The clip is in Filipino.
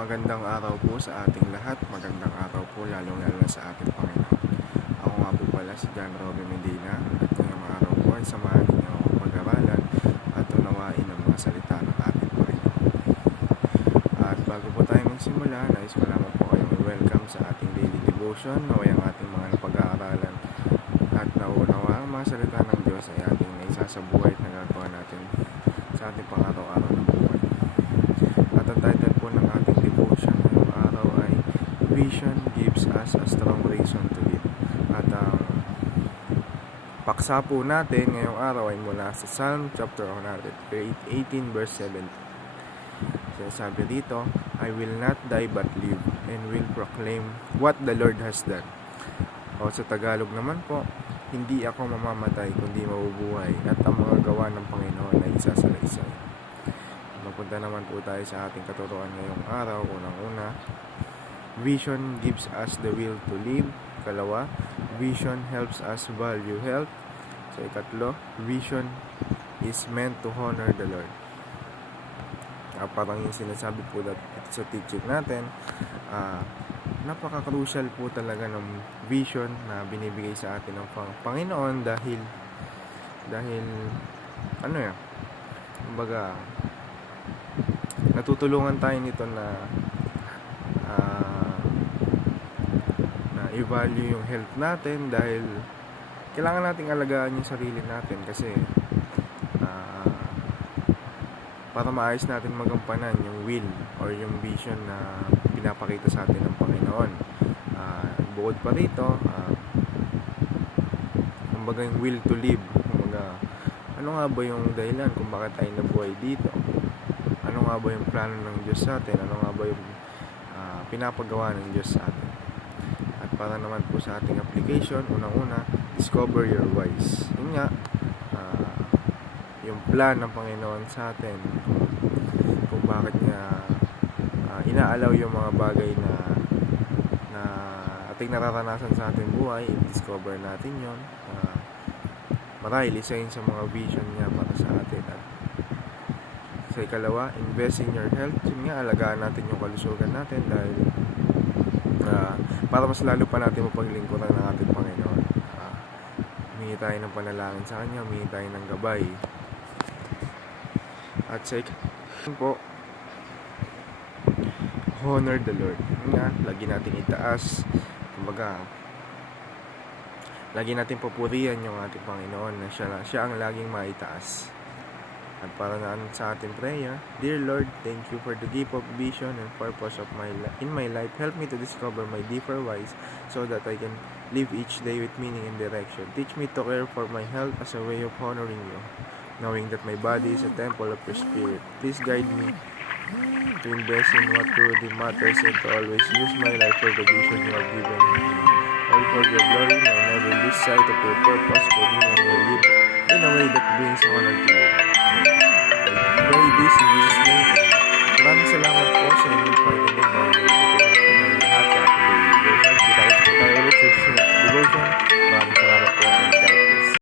Magandang araw po sa ating lahat. Magandang araw po lalong-lalo na sa ating Panginoon. Ako nga po pala si John Robby Medina at ngayong araw po ay samahan ninyo ako pag-aralan at unawain ang mga salita ng ating Panginoon. At bago po tayo magsimula, nais ko lamang po kayong welcome sa ating daily devotion. Naway ang ating mga napag-aaralan at nauunawa ang mga salita ng Diyos ay ating naisa sa buhay at nagagawa natin sa ating pang-araw-araw ng buhay. At ang title po ng ating devotion ngayong araw ay Vision Gives Us a Strong Reason to Live. At ang paksa po natin ngayong araw ay mula sa Psalm chapter 118 verse 7. Sinasabi dito, I will not die but live and will proclaim what the Lord has done. O sa Tagalog naman po, hindi ako mamamatay kundi mabubuhay at ang mga gawa ng Panginoon ay isasalaysay. Mapunta naman po tayo sa ating katuruan ngayong araw. Unang-una, vision gives us the will to live. Kalawa, vision helps us value health. Sa ikatlo, vision is meant to honor the Lord. Parang yung sinasabi po sa teaching natin, napaka-crucial po talaga ng vision na binibigay sa atin ng Panginoon dahil kumbaga natutulungan tayo nito na i-value yung health natin dahil kailangan nating alagaan yung sarili natin kasi para maayos natin magampanan yung will or yung vision na pinapakita sa atin ng Panginoon. Bukod pa rito, kumbaga yung will to live, kumbaga ano nga ba yung dahilan kung bakit tayo nabuhay dito? Ano nga ba yung plano ng Diyos sa atin? Ano nga ba yung pinapagawa ng Diyos sa atin? At para naman po sa ating application, unang-una, discover your whys. Yun nga, yung plan ng Panginoon sa atin, kung bakit niya inaalaw yung mga bagay na ating nararanasan sa ating buhay, i-discover natin yun. Marahil isa yun sa mga vision niya para sa atin. At sa ikalawa, invest in your health. Yun nga, alagaan natin yung kalusugan natin dahil para mas lalo pa natin mapaglingkuran ng ating Panginoon. Humingi tayo ng panalangin sa Kanya, humingi tayo ng gabay. At sa ikalawa po, honor the Lord. Yun nga, lagi natin itaas. Kumbaga, lagi natin papurihan yung ating Panginoon na siya ang laging maitaas. At para na sa ating prayer, Dear Lord, thank you for the gift of vision and purpose of in my life. Help me to discover my deeper whys so that I can live each day with meaning and direction. Teach me to care for my health as a way of honoring you, knowing that my body is a temple of your spirit. Please guide me to invest in what truly matters and to always use my life for the vision you have given me. All for your glory, may I never lose sight of your purpose for me and may live in a way that brings honor to you. I pray this